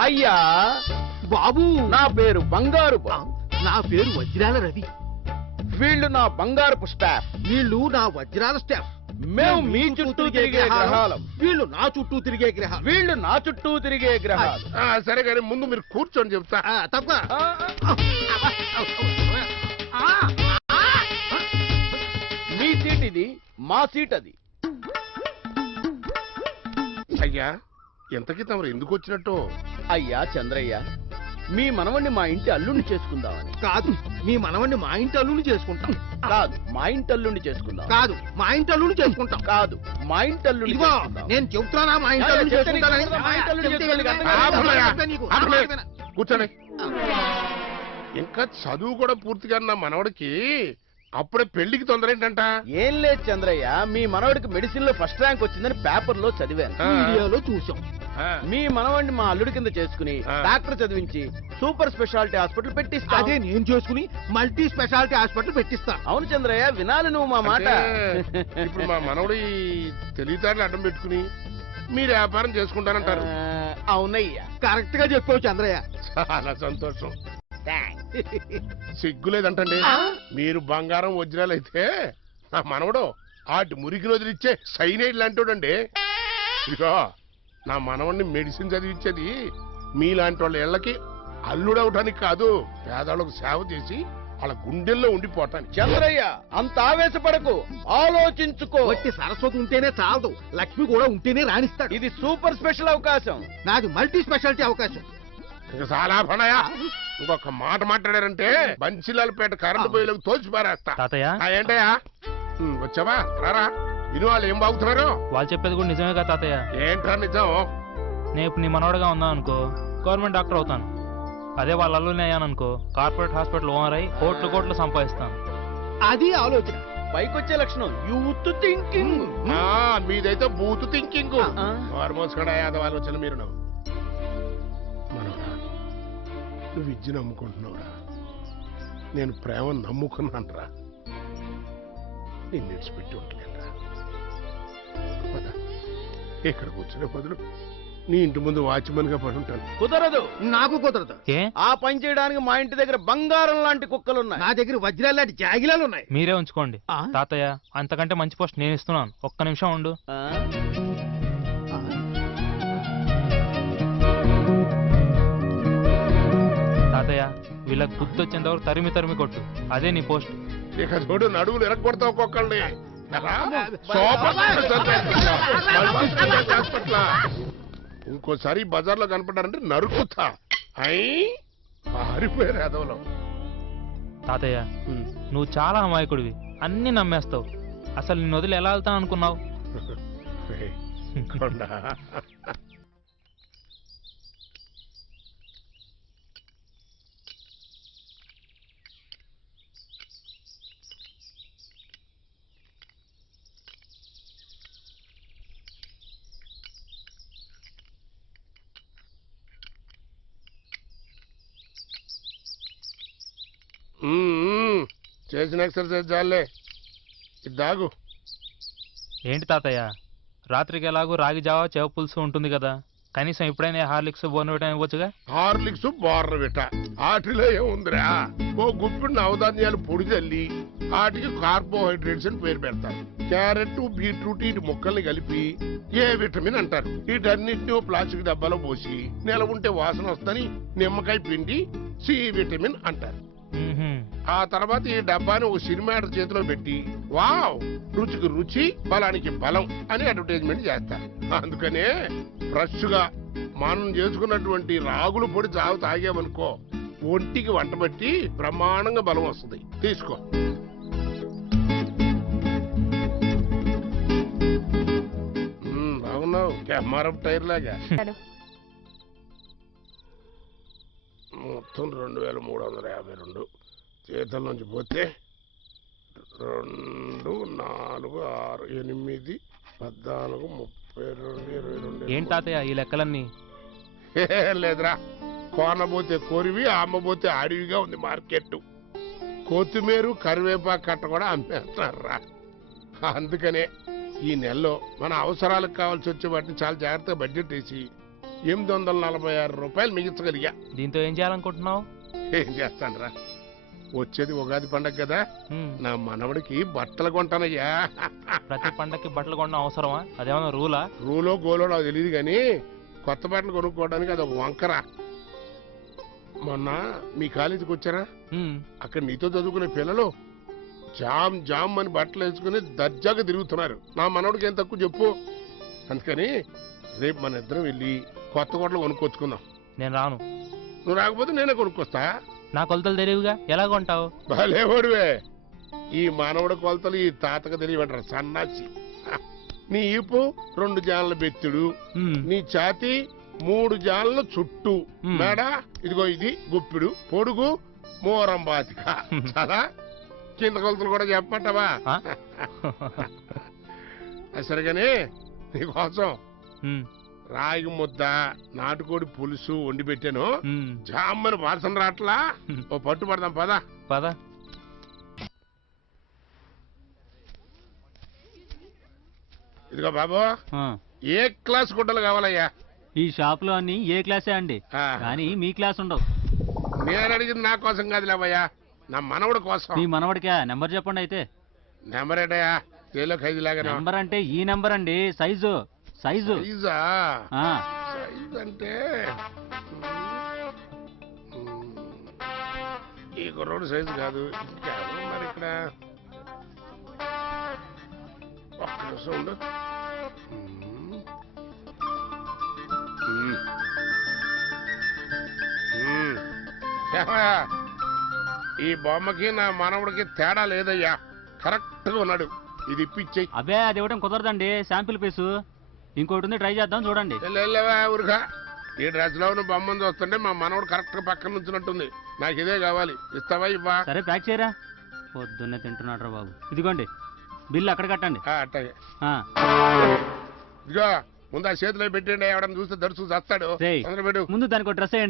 అయ్యా బాబు నా పేరు బంగారు నా పేరు వజ్రాల రవి. వీళ్ళు నా బంగారపు స్టాఫ్. వీళ్ళు నా వజ్రాల స్టాఫ్. మేము మీ చుట్టూ తిరిగే గ్రహాలం. వీళ్ళు నా చుట్టూ తిరిగే గ్రహాలు. వీళ్ళు నా చుట్టూ తిరిగే గ్రహాలు. సరే కానీ ముందు మీరు కూర్చొని చెప్తా. తప్ప మీ సీట్ ఇది, మా సీట్ అది. అయ్యా ఎంతకి తమరు ఎందుకు వచ్చినట్టు? అయ్యా చంద్రయ్య, మీ మనవణ్ణి మా ఇంటి అల్లుణ్ణి చేసుకుందామని. కాదు, మీ మనవణ్ణి మా ఇంటి అల్లుని చేసుకుంటాం. కాదు, మా ఇంటి అల్లుణ్ణి చేసుకుందాం. కాదు, మా ఇంటి అల్లుని చేసుకుంటాం. కాదు, మా ఇంటి అల్లుణ్ణి ఇదిగో చేసుకుందాం. నేను చెప్తానా మా ఇంటి అల్లుని చేసుకుంటానని? మా ఇంటి అల్లుని చెప్తే చేసుకోవాలి. కదా. ఆపలయ్యా, నీకు. ఆపలే. కూర్చోండి. ఇంకా చదువు కూడా పూర్తిగా నా మనవడికి అప్పుడే పెళ్లికి తొందర ఏంటంట? ఏం లేదు చంద్రయ్య, మీ మనవడికి మెడిసిన్ లో ఫస్ట్ ర్యాంక్ వచ్చిందని పేపర్ లో చదివాను. వీడియోలో చూసాం. మీ మనవడిని మా అల్లుడి కింద చేసుకుని డాక్టర్ చదివించి సూపర్ స్పెషాలిటీ హాస్పిటల్ పెట్టిస్తా. అదే నేను చేసుకుని మల్టీ స్పెషాలిటీ హాస్పిటల్ పెట్టిస్తాను. అవును చంద్రయ్య, వినాలి నువ్వు మా మాట. ఇప్పుడు మా మనవడి తెలివితేటలు అడ్డం పెట్టుకుని మీరు వ్యాపారం చేసుకుంటానంటారు. అవునయ్యా, కరెక్ట్ గా చెప్పావు చంద్రయ్య. చాలా సంతోషం. సిగ్గులేదంటండి. మీరు బంగారం వజ్రాలు అయితే నా మనవడు ఆటి మురికి రోజులు ఇచ్చే సైనైడ్ లాంటివాడండి. ఇదిగో నా మనవడిని మెడిసిన్ చదివించేది మీలాంటి వాళ్ళ ఇళ్ళకి అల్లుడవటానికి కాదు, పేదవాళ్ళకు సేవ చేసి వాళ్ళ గుండెల్లో ఉండిపోటానికి. చంద్రయ్య అంత ఆవేశపడకు, ఆలోచించుకో. వచ్చి సరస్వతి ఉంటేనే చాలదు, లక్ష్మి కూడా ఉంటేనే రాణిస్తాడు. ఇది సూపర్ స్పెషల్ అవకాశం. నాది మల్టీ స్పెషాలిటీ అవకాశం. ఇక చాలా పడయా. ఇంకొక మాట మాట్లాడారంటే బంచిలాలపేట కరెంటు పోయేలకు తోచి పారేస్తా. తాతయ్య ఏంటయ్యా వచ్చావా? రారా. ఇను వాళ్ళు ఏం బాగుతున్నారు? వాళ్ళు చెప్పేది కూడా నిజమే కదా తాతయ్య. ఏంట్రా నిజం? నేను ఇప్పుడు నీ మనవడగా ఉన్నాను అనుకో, గవర్నమెంట్ డాక్టర్ అవుతాను. అదే వాళ్ళ అల్లుని అయ్యాను అనుకో, కార్పొరేట్ హాస్పిటల్ ఓనర్ అయి కోట్లు కోట్లు సంపాదిస్తాను. అది ఆలోచన. పైకొచ్చే లక్షణం యూత్ థింకింగ్. మీదైతే బూత్ థింకింగ్. మోసుకడా యాదవ ఆలోచన మీరు. మనవరా, నువ్వు విద్య నమ్ముకుంటున్నావురా, నేను ప్రేమ నమ్ముకున్నానురా. నేను నిడిచిపెట్టి ఉండలేనురా. ఇక్కడ కూర్చునే బదులు నీ ఇంటి ముందు వాచ్మెన్ గా పడి ఉంటాను. కుదరదు, నాకు కుదరదు. ఆ పని చేయడానికి మా ఇంటి దగ్గర బంగారం లాంటి కుక్కలున్నాయి. నా దగ్గర వజ్రాలు లాంటి జాగిలాలు ఉన్నాయి. మీరే ఉంచుకోండి తాతయ్య. అంతకంటే మంచి పోస్ట్ నేను ఇస్తున్నాను. ఒక్క నిమిషం ఉండు. తాతయ్య, వీళ్ళకి బుద్ధి వచ్చేంత వరకు తరిమి తరిమి కొట్టు. అదే నీ పోస్ట్. ఇక చూడు, నడువులు ఎరగొడతావు ఒక్కొక్కళ్ళని. ఇంకోసారి బజార్లో కనపడ్డారంటే నరుకుతా. అయి పారిపోయారు యాదవలో. తాతయ్య, నువ్వు చాలా అమాయకుడివి, అన్ని నమ్మేస్తావు. అసలు నిన్ను వదిలి ఎలా వెళ్తాను అనుకున్నావు? చేసిన ఎక్సర్సైజ్ చాలే, ఇది దాగు. ఏంటి తాతయ్య, రాత్రికి ఎలాగో రాగి జావా చెవ పులుసు ఉంటుంది కదా, కనీసం ఎప్పుడైనా హార్లిక్స్ బోర్నవిటా ఇవ్వచ్చుగా? హార్లిక్స్ బోర్నవిట ఆటిలో ఏముందిరా? ఓ గుప్పిడి నవధాన్యాలు పొడి చల్లి వాటికి కార్బోహైడ్రేట్స్ అని పేరు పెడతారు. క్యారెట్, బీట్రూట్ వీటి ముక్కల్ని కలిపి ఏ విటమిన్ అంటారు. వీటన్నిటిని ప్లాస్టిక్ డబ్బాలో పోసి నిలవ ఉంటే వాసన వస్తని నిమ్మకాయ పిండి సి విటమిన్ అంటారు. ఆ తర్వాత ఈ డబ్బాని ఒక సినిమాటర్ చేతిలో పెట్టి వావ్ రుచికి రుచి బలానికి బలం అని అడ్వర్టైజ్మెంట్ చేస్తారు. అందుకనే ఫ్రెష్ గా మనం చేసుకున్నటువంటి రాగుల పొడి చావు తాగామనుకో, ఒంటికి వంట బట్టి బ్రహ్మాండంగా బలం వస్తుంది. తీసుకో. బాగున్నావు, కెమ్మారప్ టైర్ లాగా. మొత్తం 2352 చేతుల నుంచి పోతే 2, 4, 6, 8, 14, 32, 22. ఏంటి తాతయ్య ఈ లెక్కలన్నీ? లేదురా, కోనబోతే కోరివి, అమ్మబోతే అడవిగా ఉంది మార్కెట్. కొత్తిమీర, కరివేపాకు కట్ట కూడా అమ్మేస్తారా. అందుకనే ఈ నెలలో మన అవసరాలకు కావాల్సి వచ్చే వాటిని చాలా జాగ్రత్తగా బడ్జెట్ వేసి రూపాయలు మిగించగలిగా. దీంతో ఏం చేయాలనుకుంటున్నావు? ఏం చేస్తానరా, వచ్చేది ఉగాది పండగ కదా, నా మనవడికి బట్టలు కొంటానయ్యా. ప్రతి పండక్కి బట్టలు కొనడం అవసరమా? అదేమన్నా రూలా? రూలో గోలో నాకు తెలియదు కానీ కొత్త బట్టలు కొనుక్కోవడానికి అది ఒక వంకర. మొన్న మీ కాలేజీకి వచ్చారా, అక్కడ నీతో చదువుకునే పిల్లలు జామ్ జామ్ అని బట్టలు వేసుకుని దర్జాగా తిరుగుతున్నారు. నా మనవడికి ఏం తక్కువ చెప్పు. అందుకని రేపు మన ఇద్దరం వెళ్ళి కొత్త కొట్టలు కొనుక్కొచ్చుకుందాం. నేను రాను. నువ్వు రాకపోతే నేనే కొనుక్కొస్తా. నా కొలతలు తెలియవుగా, ఎలా కొంటావు? భలేవాడివే. ఈ మానవుడి కొలతలు ఈ తాతకు తెలియమంటారు సన్నాసి. నీ ఈపు 2 జాన్ల బెత్తుడు, నీ ఛాతి 3 జాన్ల చుట్టూ, మేడ ఇదిగో ఇది గుప్పిడు, పొడుగు మోరం బాతిక. చాలా కింద కొలతలు కూడా చెప్పమంటావా? సరిగానే నీకోసం రాగి ముద్ద, నాటుకోడి పులుసు వండి పెట్టాను. జామ్మని వాసన రాట్లా. ఓ పట్టు పడదాం పద. పద. ఇదిగో బాబు, ఏ క్లాస్ గుడ్డలు కావాలయ్యా? ఈ షాప్ లో అన్ని ఏ క్లాసే అండి, కానీ మీ క్లాస్ ఉండవు. నేను అడిగింది నా కోసం కాదులేవయ్యా, నా మనవడి కోసం. మీ మనవడికా? నెంబర్ చెప్పండి అయితే. నెంబర్ ఏంటయ్యా? ఏలో ఖైదు లాగా. నెంబర్ అంటే ఈ నెంబర్ అండి, సైజు. సైజు సైజా? సైజ్ అంటే ఈ కుర్రోడు సైజు కాదు. ఇంకా మరి ఇక్కడ ఒక్క నిమిషం ఉండు. ఏమయ్యా, ఈ బొమ్మకి నా మనవుడికి తేడా లేదయ్యా, కరెక్ట్ గా ఉన్నాడు. ఇది ఇప్పించేయి. అబ్బే అది ఇవ్వడం కుదరదండి, శాంపిల్ పీసు. ఇంకోటి ఉంది, ట్రై చేద్దాం చూడండి. ఊరుగా ఈ డ్రెస్ లో ఉన్న బొమ్మను చూస్తుంటే మా మనవడు కరెక్ట్ గా పక్కన నుంచున్నట్టుంది. నాకు ఇదే కావాలి. ఇస్తావా? ఇవ్వా. సరే ప్యాక్ చేయరా. పొద్దున్నే తింటున్నాడు రా బాబు. ఇదిగోండి బిల్లు అక్కడ కట్టండి. అట్టాగే. ఇదిగో ముందు ఆ చేతిలో పెట్టండి, ఎవడన్నా చూస్తే దర్శకు చస్తాడు. ముందు దానికి డ్రెస్